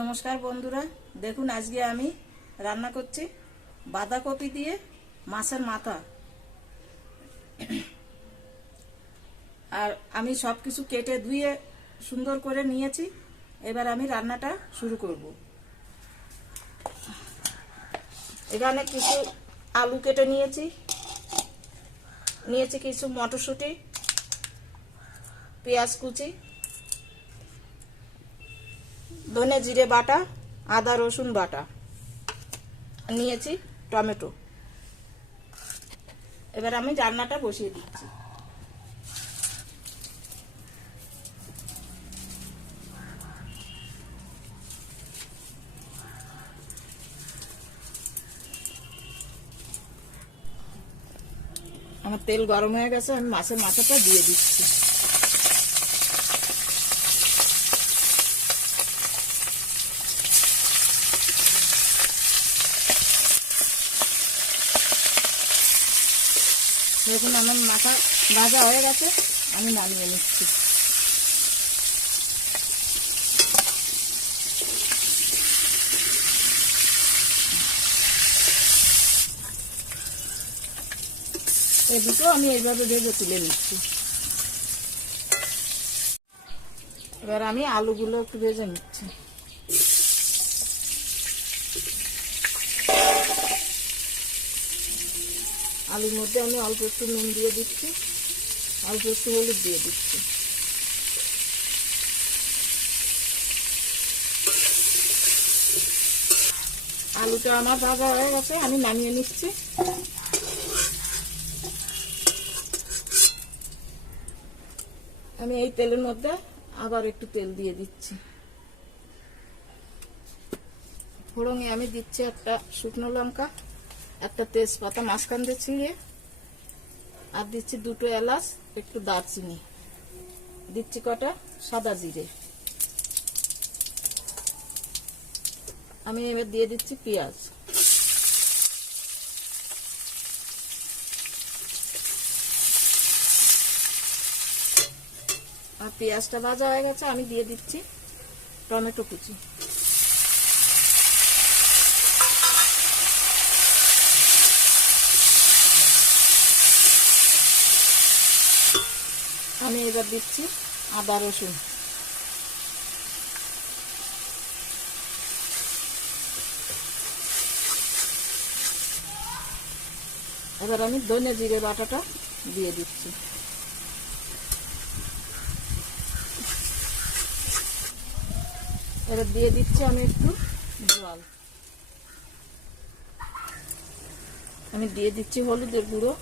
নমস্কার বন্ধুরা, দেখুন আজকে আমি রান্না করছি বাঁধাকপি দিয়ে মাছের মাথা। আর আমি সব কিছু কেটে ধুয়ে সুন্দর করে নিয়েছি। এবার আমি রান্নাটা শুরু করব। এখানে কিছু আলু কেটে নিয়েছি কিছু মটরশুঁটি, পেঁয়াজ কুচি, ধনে জিরে বাটা, আদা রসুন বাটা নিয়েছি, টমেটো। এবার আমি রান্নাটা বসিয়ে দিচ্ছি। আমার তেল গরম হয়ে গেছে, আমি মাছের মাথাটা দিয়ে দিচ্ছি। দেখুন আমার মাথা ভাজা হয়ে গেছে, আমি নামিয়ে নিচ্ছি। এই দুটো আমি এইভাবে ভেজে তুলে নিচ্ছি। এবার আমি আলুগুলো একটু ভেজে নিচ্ছি। আলুর মধ্যে আমি অল্প একটু নুন দিয়ে দিচ্ছি, অল্প একটু হলুদ দিয়ে দিচ্ছি। আলুটা আমার ভাজা হয়ে গেছে, আমি নামিয়ে নিচ্ছি। আমি এই তেলের মধ্যে আবার একটু তেল দিয়ে দিচ্ছি। ফোড়নে আমি দিচ্ছি একটা শুকনো লঙ্কা, একটা তেজপাতা মাঝখান দিয়ে ছিঁড়ে, আর দিচ্ছি দুটো এলাচ, একটু দারচিনি, দিচ্ছি কটা সাদা জিরে। আমি এবার দিয়ে দিচ্ছি পেঁয়াজ। আর পেঁয়াজটা ভাজা হয়ে গেছে, আমি দিয়ে দিচ্ছি টমেটো কুচি। আমি এবার দিচ্ছি আদা রসুন। এবার আমি ধনে জিরে বাটাটা দিয়ে দিচ্ছি। এবার দিয়ে দিচ্ছি আমি একটু জল। আমি দিয়ে দিচ্ছি হলুদের গুঁড়ো,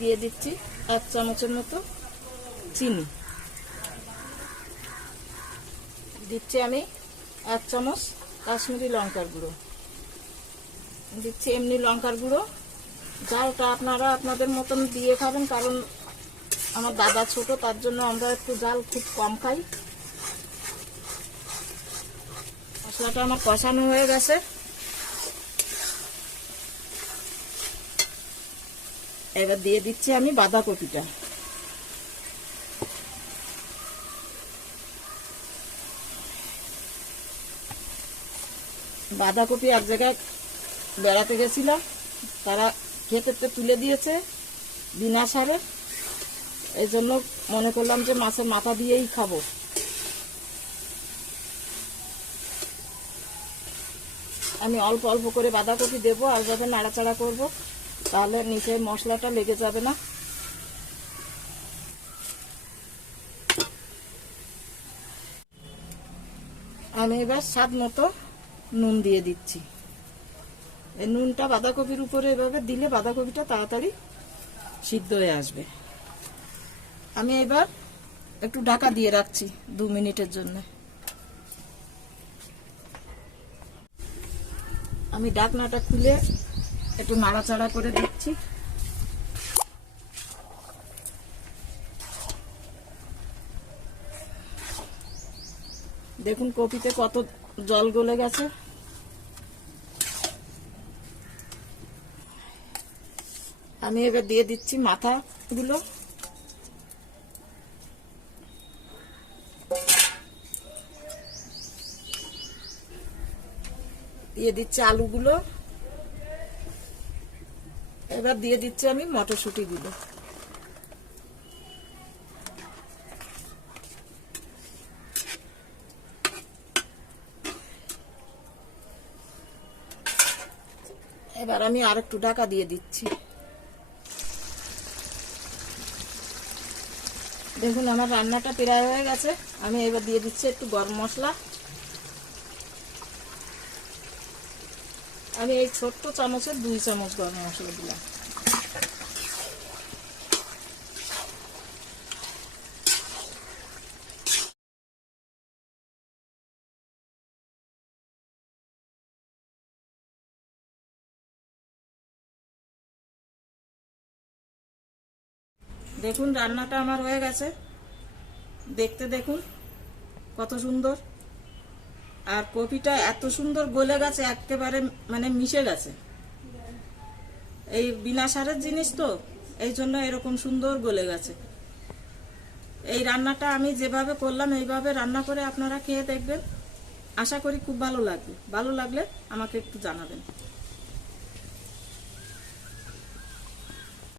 দিয়ে দিচ্ছি 1 চামচের মতো চিনি, দিচ্ছি আমি 1 চামচ কাশ্মীরি লঙ্কার গুঁড়ো, দিচ্ছি এমনি লঙ্কার গুঁড়ো। ঝালটা আপনারা আপনাদের মতন দিয়ে খাবেন, কারণ আমার দাদা ছোট, তার জন্য আমরা একটু ঝাল খুব কম খাই। মশলাটা আমার কষানো হয়ে গেছে। এবার দিয়ে দিচ্ছি আমি বাঁধাকপিটা। বাঁধাকপি এক জায়গায় বেড়াতে গেছিলাম, তারা ক্ষেতে তুলে দিয়েছে বিনা সারে, এই জন্য মনে করলাম যে মাছের মাথা দিয়েই খাবো। আমি অল্প অল্প করে বাঁধাকপি দেবো, আর যাতে নাড়াচাড়া করবো, তাহলে নিচে মশলাটা লেগে যাবে না। আমি এবার স্বাদ মতো নুন দিয়ে দিচ্ছি। এই নুনটা বাঁধাকপির উপরে এভাবে দিলে বাঁধাকপিটা তাড়াতাড়ি সিদ্ধ হয়ে আসবে। আমি এবার একটু ঢাকা দিয়ে রাখছি 2 মিনিটের জন্য। আমি ঢাকনাটা খুলে একটু নাড়াচাড়া করে দিচ্ছি। দেখুন কপিতে কত জল গলে গেছে। আমি এবার দিয়ে দিচ্ছি মাথাগুলো। দিয়ে দিচ্ছি আলুগুলো, এবার দিয়ে দিচ্ছি আমি মটরশুঁটিগুলো। এবার আমি আর একটু ঢাকা দিয়ে দিচ্ছি। দেখুন আমার রান্নাটা প্রায় হয়ে গেছে। আমি এবার দিয়ে দিচ্ছি একটু গরম মশলা। আমি এই ছোট্ট চামচের 2 চামচ গরম মশলা দিলাম। দেখুন রান্নাটা আমার হয়ে গেছে, দেখতে দেখুন কত সুন্দর। আর কপিটা এত সুন্দর গলে গেছে, একেবারে মানে মিশে গেছে। এই বিনা সারের জিনিস তো, এই জন্য এরকম সুন্দর গলে গেছে। এই রান্নাটা আমি যেভাবে করলাম এইভাবে রান্না করে আপনারা খেয়ে দেখবেন, আশা করি খুব ভালো লাগবে। ভালো লাগলে আমাকে একটু জানাবেন।